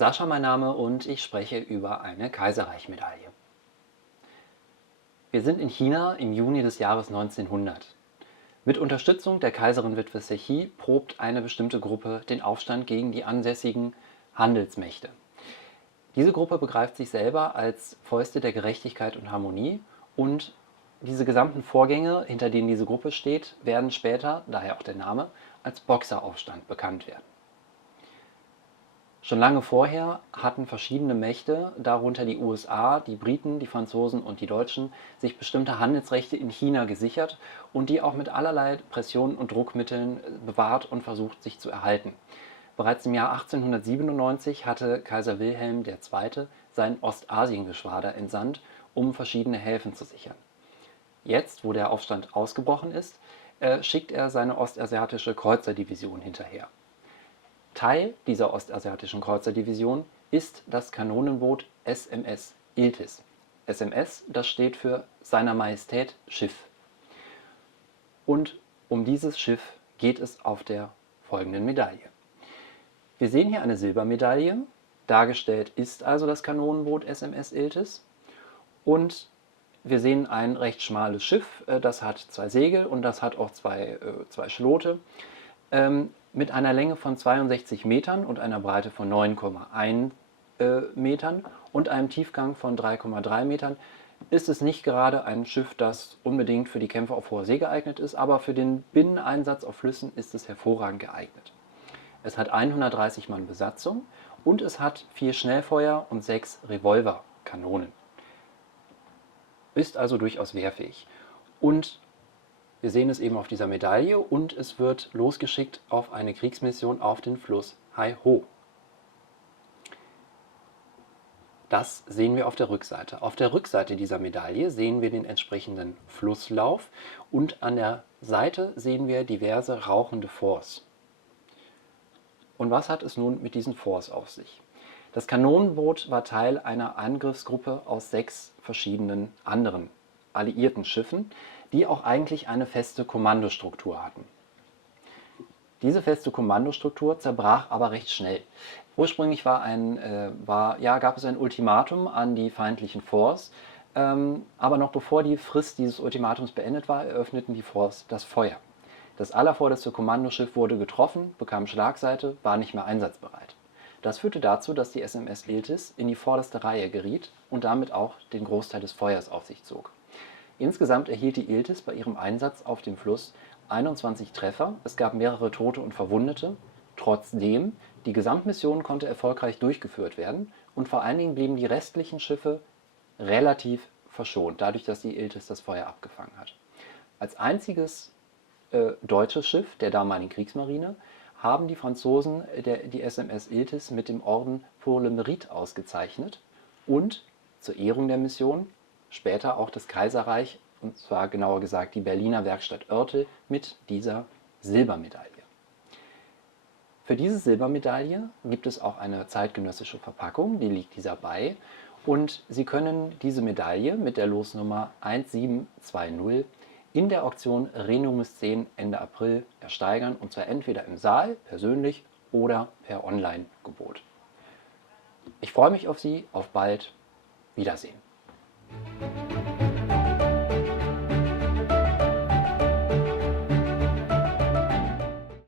Sascha mein Name und ich spreche über eine Kaiserreich-Medaille. Wir sind in China im Juni des Jahres 1900. Mit Unterstützung der Kaiserin-Witwe Cixi probt eine bestimmte Gruppe den Aufstand gegen die ansässigen Handelsmächte. Diese Gruppe begreift sich selber als Fäuste der Gerechtigkeit und Harmonie und diese gesamten Vorgänge, hinter denen diese Gruppe steht, werden später, daher auch der Name, als Boxeraufstand bekannt werden. Schon lange vorher hatten verschiedene Mächte, darunter die USA, die Briten, die Franzosen und die Deutschen, sich bestimmte Handelsrechte in China gesichert und die auch mit allerlei Pressionen und Druckmitteln bewahrt und versucht, sich zu erhalten. Bereits im Jahr 1897 hatte Kaiser Wilhelm II. Sein Ostasiengeschwader entsandt, um verschiedene Häfen zu sichern. Jetzt, wo der Aufstand ausgebrochen ist, schickt er seine ostasiatische Kreuzerdivision hinterher. Teil dieser ostasiatischen Kreuzerdivision ist das Kanonenboot SMS Iltis. SMS, das steht für Seiner Majestät Schiff. Und um dieses Schiff geht es auf der folgenden Medaille. Wir sehen hier eine Silbermedaille, dargestellt ist also das Kanonenboot SMS Iltis. Und wir sehen ein recht schmales Schiff, das hat 2 Segel und das hat auch zwei Schlote. Mit einer Länge von 62 Metern und einer Breite von 9,1 Metern und einem Tiefgang von 3,3 Metern ist es nicht gerade ein Schiff, das unbedingt für die Kämpfe auf hoher See geeignet ist, aber für den Binneneinsatz auf Flüssen ist es hervorragend geeignet. Es hat 130 Mann Besatzung und es hat 4 Schnellfeuer und 6 Revolverkanonen. Ist also durchaus wehrfähig. Und wir sehen es eben auf dieser Medaille und es wird losgeschickt auf eine Kriegsmission auf den Fluss Haiho. Das sehen wir auf der Rückseite. Auf der Rückseite dieser Medaille sehen wir den entsprechenden Flusslauf und an der Seite sehen wir diverse rauchende Forts. Und was hat es nun mit diesen Forts auf sich? Das Kanonenboot war Teil einer Angriffsgruppe aus 6 verschiedenen anderen alliierten Schiffen, die auch eigentlich eine feste Kommandostruktur hatten. Diese feste Kommandostruktur zerbrach aber recht schnell. Ursprünglich gab es ein Ultimatum an die feindlichen Forts, aber noch bevor die Frist dieses Ultimatums beendet war, eröffneten die Forts das Feuer. Das allervorderste Kommandoschiff wurde getroffen, bekam Schlagseite, war nicht mehr einsatzbereit. Das führte dazu, dass die SMS Iltis in die vorderste Reihe geriet und damit auch den Großteil des Feuers auf sich zog. Insgesamt erhielt die Iltis bei ihrem Einsatz auf dem Fluss 21 Treffer, es gab mehrere Tote und Verwundete. Trotzdem, die Gesamtmission konnte erfolgreich durchgeführt werden und vor allen Dingen blieben die restlichen Schiffe relativ verschont, dadurch, dass die Iltis das Feuer abgefangen hat. Als einziges deutsches Schiff der damaligen Kriegsmarine haben die Franzosen die SMS Iltis mit dem Orden pour le Mérite ausgezeichnet und zur Ehrung der Mission später auch das Kaiserreich, und zwar genauer gesagt die Berliner Werkstatt Oertel, mit dieser Silbermedaille. Für diese Silbermedaille gibt es auch eine zeitgenössische Verpackung, die liegt dieser bei. Und Sie können diese Medaille mit der Losnummer 1720 in der Auktion Renumys 10 Ende April ersteigern, und zwar entweder im Saal, persönlich oder per Online-Gebot. Ich freue mich auf Sie, auf bald, Wiedersehen.